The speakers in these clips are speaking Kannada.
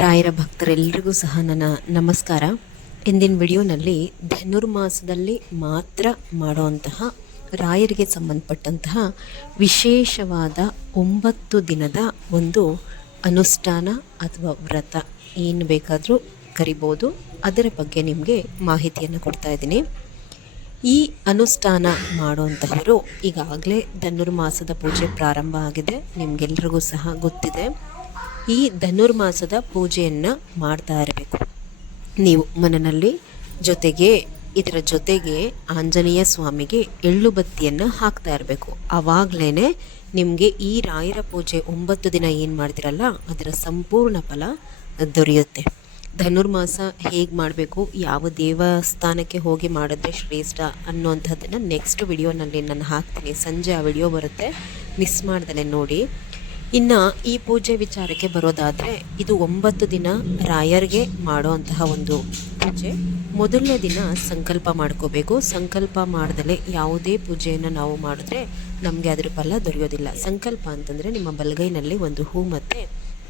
ರಾಯರ ಭಕ್ತರೆಲ್ಲರಿಗೂ ಸಹ ನನ್ನ ನಮಸ್ಕಾರ. ಇಂದಿನ ವಿಡಿಯೋನಲ್ಲಿ ಧನುರ್ಮಾಸದಲ್ಲಿ ಮಾತ್ರ ಮಾಡುವಂತಹ ರಾಯರಿಗೆ ಸಂಬಂಧಪಟ್ಟಂತಹ ವಿಶೇಷವಾದ ಒಂಬತ್ತು ದಿನದ ಒಂದು ಅನುಷ್ಠಾನ ಅಥವಾ ವ್ರತ ಏನು ಬೇಕಾದರೂ ಕರಿಬೋದು. ಅದರ ಬಗ್ಗೆ ನಿಮಗೆ ಮಾಹಿತಿಯನ್ನು ಕೊಡ್ತಾ ಇದ್ದೀನಿ. ಈ ಅನುಷ್ಠಾನ ಮಾಡುವಂತಹವರು ಈಗಾಗಲೇ ಧನುರ್ಮಾಸದ ಪೂಜೆ ಪ್ರಾರಂಭ ಆಗಿದೆ. ನಿಮಗೆಲ್ರಿಗೂ ಸಹ ಗೊತ್ತಿದೆ. ಈ ಧನುರ್ಮಾಸದ ಪೂಜೆಯನ್ನು ಮಾಡ್ತಾ ಇರಬೇಕು ನೀವು ಮನನಲ್ಲಿ ಜೊತೆಗೆ, ಇದರ ಜೊತೆಗೆ ಆಂಜನೇಯ ಸ್ವಾಮಿಗೆ ಎಳ್ಳು ಬತ್ತಿಯನ್ನು ಹಾಕ್ತಾ ಇರಬೇಕು. ಆವಾಗಲೇ ನಿಮಗೆ ಈ ರಾಯರ ಪೂಜೆ ಒಂಬತ್ತು ದಿನ ಏನು ಮಾಡ್ತಿರಲ್ಲ, ಅದರ ಸಂಪೂರ್ಣ ಫಲ ದೊರೆಯುತ್ತೆ. ಧನುರ್ಮಾಸ ಹೇಗೆ ಮಾಡಬೇಕು, ಯಾವ ದೇವಸ್ಥಾನಕ್ಕೆ ಹೋಗಿ ಮಾಡಿದ್ರೆ ಶ್ರೇಷ್ಠ ಅನ್ನುವಂಥದ್ದನ್ನು ನೆಕ್ಸ್ಟ್ ವಿಡಿಯೋನಲ್ಲಿ ನಾನು ಹಾಕ್ತೀನಿ. ಸಂಜೆ ಆ ವಿಡಿಯೋ ಬರುತ್ತೆ. ಮಿಸ್ ಮಾಡ್ದಲೆ ನೋಡಿ. ಇನ್ನು ಈ ಪೂಜೆ ವಿಚಾರಕ್ಕೆ ಬರೋದಾದರೆ ಇದು ಒಂಬತ್ತು ದಿನ ರಾಯರ್ಗೆ ಮಾಡುವಂತಹ ಒಂದು ಪೂಜೆ. ಮೊದಲನೇ ದಿನ ಸಂಕಲ್ಪ ಮಾಡ್ಕೋಬೇಕು. ಸಂಕಲ್ಪ ಮಾಡ್ದಲೆ ಯಾವುದೇ ಪೂಜೆಯನ್ನು ನಾವು ಮಾಡಿದ್ರೆ ನಮಗೆ ಅದರ ಫಲ ದೊರೆಯೋದಿಲ್ಲ. ಸಂಕಲ್ಪ ಅಂತಂದರೆ ನಿಮ್ಮ ಬಲಗೈನಲ್ಲಿ ಒಂದು ಹೂ ಮತ್ತು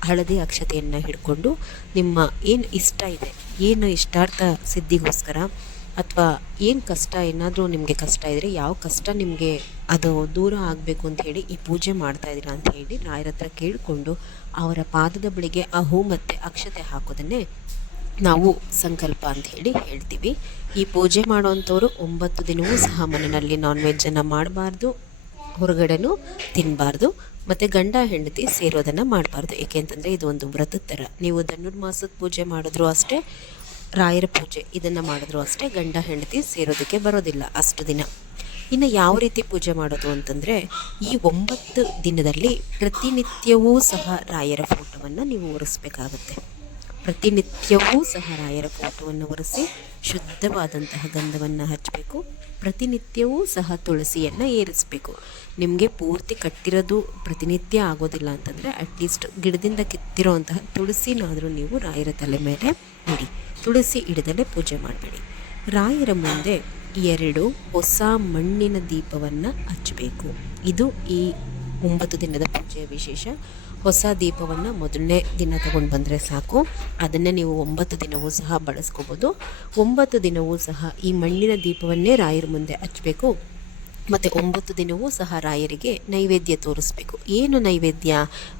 ಹಳದಿ ಅಕ್ಷತೆಯನ್ನು ಹಿಡ್ಕೊಂಡು ನಿಮ್ಮ ಏನು ಇಷ್ಟ ಇದೆ, ಏನು ಇಷ್ಟಾರ್ಥ ಸಿದ್ಧಿಗೋಸ್ಕರ ಅಥವಾ ಏನು ಕಷ್ಟ, ಏನಾದರೂ ನಿಮಗೆ ಕಷ್ಟ ಇದ್ದರೆ ಯಾವ ಕಷ್ಟ ನಿಮಗೆ ಅದು ದೂರ ಆಗಬೇಕು ಅಂತ ಹೇಳಿ ಈ ಪೂಜೆ ಮಾಡ್ತಾ ಇದ್ದೀರಾ ಅಂತ ಹೇಳಿ ರಾಯರ ಹತ್ರ ಕೇಳಿಕೊಂಡು ಅವರ ಪಾದದ ಬಳಿಗೆ ಆ ಹೂ ಮತ್ತು ಅಕ್ಷತೆ ಹಾಕೋದನ್ನೇ ನಾವು ಸಂಕಲ್ಪ ಅಂತ ಹೇಳಿ ಹೇಳ್ತೀವಿ. ಈ ಪೂಜೆ ಮಾಡುವಂಥವ್ರು ಒಂಬತ್ತು ದಿನವೂ ಸಹ ಮನೆಯಲ್ಲಿ ನಾನ್ ವೆಜ್ಜನ್ನು ಮಾಡಬಾರ್ದು, ಹೊರಗಡೆನೂ ತಿನ್ನಬಾರ್ದು ಮತ್ತು ಗಂಡ ಹೆಂಡತಿ ಸೇರೋದನ್ನು ಮಾಡಬಾರ್ದು. ಏಕೆಂತಂದರೆ ಇದು ಒಂದು ವ್ರತದ ಥರ ನೀವು ಧನುರ್ಮಾಸದ ಪೂಜೆ ಮಾಡಿದ್ರು ಅಷ್ಟೇ ರಾಯರ ಪೂಜೆ. ಇದನ್ನು ಮಾಡಿದ್ರು ಅಷ್ಟೇ, ಗಂಡ ಹೆಂಡತಿ ಸೇರೋದಕ್ಕೆ ಬರೋದಿಲ್ಲ ಅಷ್ಟು ದಿನ. ಇನ್ನು ಯಾವ ರೀತಿ ಪೂಜೆ ಮಾಡೋದು ಅಂತಂದರೆ, ಈ ಒಂಬತ್ತು ದಿನದಲ್ಲಿ ಪ್ರತಿನಿತ್ಯವೂ ಸಹ ರಾಯರ ಫೋಟೋವನ್ನು ನೀವು ಒರೆಸ್ಬೇಕಾಗತ್ತೆ ಪ್ರತಿನಿತ್ಯವೂ ಸಹ ರಾಯರ ಫೋಟೋವನ್ನು ಒರೆಸಿ ಶುದ್ಧವಾದಂತಹ ಗಂಧವನ್ನು ಹಚ್ಚಬೇಕು. ಪ್ರತಿನಿತ್ಯವೂ ಸಹ ತುಳಸಿಯನ್ನು ಏರಿಸಬೇಕು. ನಿಮಗೆ ಪೂರ್ತಿ ಕಟ್ಟಿರೋದು ಪ್ರತಿನಿತ್ಯ ಆಗೋದಿಲ್ಲ ಅಂತಂದರೆ ಅಟ್ಲೀಸ್ಟ್ ಗಿಡದಿಂದ ಕಿತ್ತಿರೋವಂತಹ ತುಳಸಿನಾದರೂ ನೀವು ರಾಯರ ತಲೆ ಮೇಲೆ ಇಡಿ. ತುಳಸಿ ಇಡದಲ್ಲೇ ಪೂಜೆ ಮಾಡಬೇಡಿ. ರಾಯರ ಮುಂದೆ ಎರಡು ಹೊಸ ಮಣ್ಣಿನ ದೀಪವನ್ನು ಹಚ್ಚಬೇಕು. ಇದು ಈ ಒಂಬತ್ತು ದಿನದ ಪೂಜೆಯ ವಿಶೇಷ. ಹೊಸ ದೀಪವನ್ನು ಮೊದಲನೇ ದಿನ ತಗೊಂಡು ಬಂದರೆ ಸಾಕು. ಅದನ್ನೇ ನೀವು ಒಂಬತ್ತು ದಿನವೂ ಸಹ ಬಳಸ್ಕೋಬೋದು. ಒಂಬತ್ತು ದಿನವೂ ಸಹ ಈ ಮಣ್ಣಿನ ದೀಪವನ್ನೇ ರಾಯರ ಮುಂದೆ ಹಚ್ಚಬೇಕು ಮತ್ತು ಒಂಬತ್ತು ದಿನವೂ ಸಹ ರಾಯರಿಗೆ ನೈವೇದ್ಯ ತೋರಿಸ್ಬೇಕು. ಏನು ನೈವೇದ್ಯ?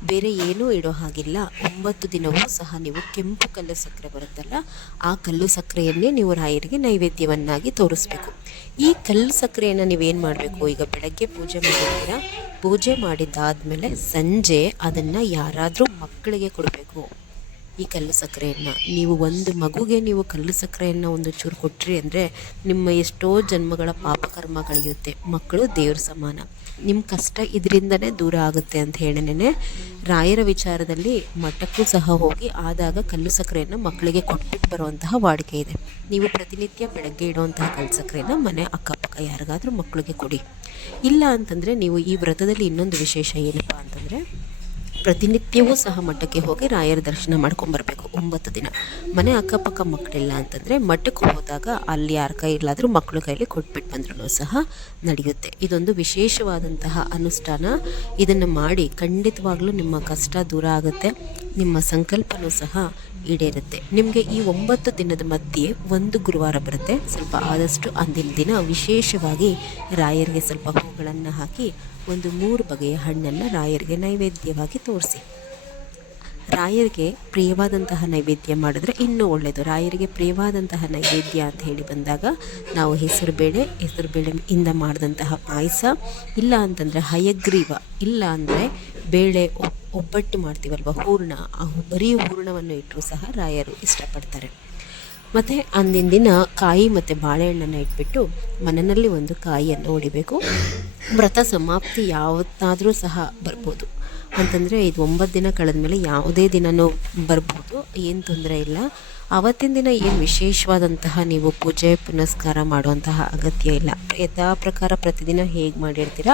ಬೇರೆ ಏನೂ ಇಡೋ ಹಾಗಿಲ್ಲ. ಒಂಬತ್ತು ದಿನವೂ ಸಹ ನೀವು ಕೆಂಪು ಕಲ್ಲು ಸಕ್ಕರೆ ಬರುತ್ತಲ್ಲ, ಆ ಕಲ್ಲು ಸಕ್ಕರೆಯನ್ನೇ ನೀವು ರಾಯರಿಗೆ ನೈವೇದ್ಯವನ್ನಾಗಿ ತೋರಿಸ್ಬೇಕು. ಈ ಕಲ್ಲು ಸಕ್ಕರೆಯನ್ನು ನೀವೇನು ಮಾಡಬೇಕು? ಈಗ ಬೆಳಗ್ಗೆ ಪೂಜೆ ಮಾಡಿದ್ದೀರಾ? ಪೂಜೆ ಮಾಡಿದ್ದಾದಮೇಲೆ ಸಂಜೆ ಅದನ್ನು ಯಾರಾದರೂ ಮಕ್ಕಳಿಗೆ ಕೊಡಬೇಕು. ಈ ಕಲ್ಲು ಸಕ್ಕರೆಯನ್ನು, ನೀವು ಒಂದು ಮಗುಗೆ ನೀವು ಕಲ್ಲು ಸಕ್ಕರೆಯನ್ನು ಒಂದು ಚೂರು ಕೊಟ್ರಿ ಅಂದರೆ ನಿಮ್ಮ ಎಷ್ಟೋ ಜನ್ಮಗಳ ಪಾಪಕರ್ಮ ಕಳೆಯುತ್ತೆ ಮಕ್ಕಳು ದೇವ್ರ ಸಮಾನ. ನಿಮ್ಮ ಕಷ್ಟ ಇದರಿಂದನೇ ದೂರ ಆಗುತ್ತೆ ಅಂತ ಹೇಳಿನೇ ರಾಯರ ವಿಚಾರದಲ್ಲಿ ಮಠಕ್ಕೂ ಸಹ ಹೋಗಿ ಆದಾಗ ಕಲ್ಲು ಸಕ್ಕರೆಯನ್ನು ಮಕ್ಕಳಿಗೆ ಕೊಟ್ಬಿಟ್ಟು ಬರುವಂತಹ ವಾಡಿಕೆ ಇದೆ. ನೀವು ಪ್ರತಿನಿತ್ಯ ಬೆಳಗ್ಗೆ ಇಡುವಂತಹ ಕಲ್ಲು ಸಕ್ಕರೆಯನ್ನು ಮನೆ ಅಕ್ಕಪಕ್ಕ ಯಾರಿಗಾದರೂ ಮಕ್ಕಳಿಗೆ ಕೊಡಿ. ಇಲ್ಲ ಅಂತಂದರೆ ನೀವು ಈ ವ್ರತದಲ್ಲಿ ಇನ್ನೊಂದು ವಿಶೇಷ ಏನಪ್ಪ ಅಂತಂದರೆ ಪ್ರತಿನಿತ್ಯವೂ ಸಹ ಮಠಕ್ಕೆ ಹೋಗಿ ರಾಯರ ದರ್ಶನ ಮಾಡ್ಕೊಂಬರ್ಬೇಕು. ಒಂಬತ್ತು ದಿನ. ಮನೆ ಅಕ್ಕಪಕ್ಕ ಮಕ್ಕಳಿಲ್ಲ ಅಂತಂದರೆ ಮಠಕ್ಕೆ ಹೋದಾಗ ಅಲ್ಲಿ ಯಾರ ಕೈಲಾದರೂ ಮಕ್ಕಳ ಕೈಲಿ ಕೊಟ್ಬಿಟ್ಟು ಬಂದ್ರೂ ಸಹ ನಡೆಯುತ್ತೆ. ಇದೊಂದು ವಿಶೇಷವಾದಂತಹ ಅನುಷ್ಠಾನ. ಇದನ್ನು ಮಾಡಿ ಖಂಡಿತವಾಗ್ಲೂ ನಿಮ್ಮ ಕಷ್ಟ ದೂರ ಆಗುತ್ತೆ. ನಿಮ್ಮ ಸಂಕಲ್ಪನೂ ಸಹ ಈಡೇರುತ್ತೆ. ನಿಮಗೆ ಈ ಒಂಬತ್ತು ದಿನದ ಮಧ್ಯೆ ಒಂದು ಗುರುವಾರ ಬರುತ್ತೆ. ಸ್ವಲ್ಪ ಆದಷ್ಟು ಅಂದಿನ ದಿನ ವಿಶೇಷವಾಗಿ ರಾಯರಿಗೆ ಸ್ವಲ್ಪ ಹೂಗಳನ್ನು ಹಾಕಿ ಒಂದು ಮೂರು ಬಗೆಯ ಹಣ್ಣನ್ನು ರಾಯರಿಗೆ ನೈವೇದ್ಯವಾಗಿ ತೋರಿಸಿ. ರಾಯರಿಗೆ ಪ್ರಿಯವಾದಂತಹ ನೈವೇದ್ಯ ಮಾಡಿದ್ರೆ ಇನ್ನೂ ಒಳ್ಳೆಯದು ರಾಯರಿಗೆ ಪ್ರಿಯವಾದಂತಹ ನೈವೇದ್ಯ ಅಂತ ಹೇಳಿ ಬಂದಾಗ ನಾವು ಹೆಸರು ಬೇಳೆ ಹೆಸರು ಬೇಳೆ ಇಂದ ಮಾಡಿದಂತಹ ಪಾಯಸ, ಇಲ್ಲ ಅಂತಂದರೆ ಹಯಗ್ರೀವ, ಇಲ್ಲ ಅಂದರೆ ಬೇಳೆ ಒಬ್ಬಟ್ಟು ಮಾಡ್ತೀವಲ್ವ ಹೂರ್ಣ, ಆ ಬರೀ ಹೂರ್ಣವನ್ನು ಇಟ್ಟರೂ ಸಹ ರಾಯರು ಇಷ್ಟಪಡ್ತಾರೆ. ಮತ್ತು ಅಂದಿನ ದಿನ ಕಾಯಿ ಮತ್ತು ಬಾಳೆಹಣ್ಣನ್ನು ಇಟ್ಬಿಟ್ಟು ಮನೆಯಲ್ಲಿ ಒಂದು ಕಾಯಿಯನ್ನು ಹೊಡಿಬೇಕು. ವ್ರತ ಸಮಾಪ್ತಿ ಯಾವತ್ತಾದರೂ ಸಹ ಬರ್ಬೋದು. ಅಂತಂದರೆ ಇದು ಒಂಬತ್ತು ದಿನ ಕಳೆದ ಮೇಲೆ ಯಾವುದೇ ದಿನವೂ ಬರ್ಬೋದು. ಏನು ತೊಂದರೆ ಇಲ್ಲ. ಆವತ್ತಿನ ದಿನ ಏನು ವಿಶೇಷವಾದಂತಹ ನೀವು ಪೂಜೆ, ಪುನಸ್ಕಾರ ಮಾಡುವಂತಹ ಅಗತ್ಯ ಇಲ್ಲ. ಯಥಾ ಪ್ರಕಾರ ಪ್ರತಿದಿನ ಹೇಗೆ ಮಾಡಿರ್ತೀರ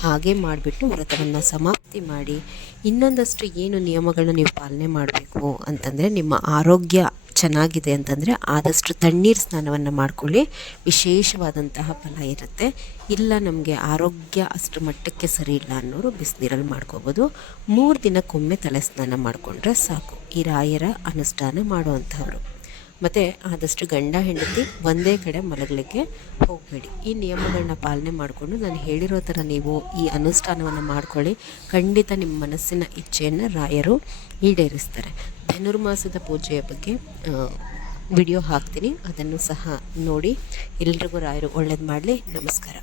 ಹಾಗೆ ಮಾಡಿಬಿಟ್ಟು ವ್ರತವನ್ನು ಸಮಾಪ್ತಿ ಮಾಡಿ ಇನ್ನೊಂದಷ್ಟು ಏನು ನಿಯಮಗಳನ್ನ ನೀವು ಪಾಲನೆ ಮಾಡಬೇಕು ಅಂತಂದರೆ ನಿಮ್ಮ ಆರೋಗ್ಯ ಚೆನ್ನಾಗಿದೆ ಅಂತಂದರೆ ಆದಷ್ಟು ತಣ್ಣೀರು ಸ್ನಾನವನ್ನು ಮಾಡ್ಕೊಳ್ಳಿ. ವಿಶೇಷವಾದಂತಹ ಫಲ ಇರುತ್ತೆ. ಇಲ್ಲ ನಮಗೆ ಆರೋಗ್ಯ ಅಷ್ಟು ಮಟ್ಟಕ್ಕೆ ಸರಿ ಇಲ್ಲ ಅನ್ನೋರು ಬಿಸಿನೀರಲ್ಲಿ ಮಾಡ್ಕೋಬೋದು. ಮೂರು ದಿನಕ್ಕೊಮ್ಮೆ ತಲೆ ಸ್ನಾನ ಮಾಡಿಕೊಂಡ್ರೆ ಸಾಕು. ಈ ರಾಯರ ಅನುಷ್ಠಾನ ಮಾಡುವಂಥವ್ರು. ಮತ್ತು ಆದಷ್ಟು ಗಂಡ ಹೆಂಡತಿ ಒಂದೇ ಕಡೆ ಮಲಗಲಿಕ್ಕೆ ಹೋಗಬೇಡಿ. ಈ ನಿಯಮಗಳನ್ನ ಪಾಲನೆ ಮಾಡಿಕೊಂಡು ನಾನು ಹೇಳಿರೋ ಥರ ನೀವು ಈ ಅನುಷ್ಠಾನವನ್ನು ಮಾಡ್ಕೊಳ್ಳಿ. ಖಂಡಿತ ನಿಮ್ಮ ಮನಸ್ಸಿನ ಇಚ್ಛೆಯನ್ನು ರಾಯರು ಈಡೇರಿಸ್ತಾರೆ. ಧನುರ್ಮಾಸದ ಪೂಜೆಯ ಬಗ್ಗೆ ವಿಡಿಯೋ ಹಾಕ್ತೀನಿ. ಅದನ್ನು ಸಹ ನೋಡಿ. ಎಲ್ರಿಗೂ ರಾಯರು ಒಳ್ಳೇದು ಮಾಡಲಿ. ನಮಸ್ಕಾರ.